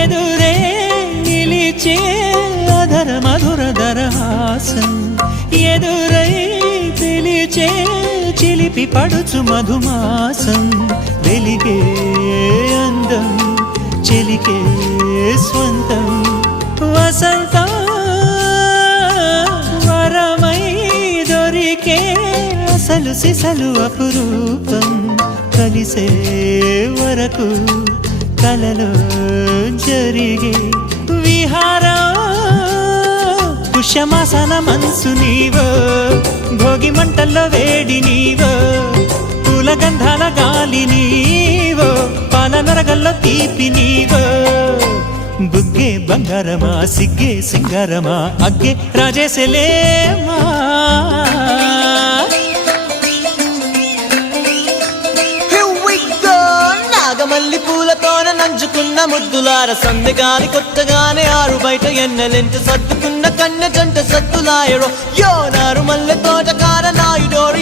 ఎదురే నిలిచే అధర మధుర దరహాసం ఎదురై పిలిచే చిలిపి పడుచు మధుమాసం వెలిగే అందం చెలికే స్వంతం వసంతం వరమై దొరికే అసలు సిసలు అపురూపం కలిసే వరకు కలలో జరిగే విహారం పుష్యమాసన మనసు నీవో భోగి మంటల్లో వేడి నీవో పూల గంధాల గాలి నీవో పాల నరగల్లో తీపి నీవో బుగ్గే బంగారమా సిగ్గే సింగారమా అగ్గే రాజేసెలేమా మల్లి పూలతోన నంచుకున్న ముద్దులార సందెగాని కొత్తగానే ఆరు బయట ఎన్నెలెంట సర్దుకున్న కన్నె జంట సత్తులాయరో యో నారు మల్లె తోటకార నాయుడోరు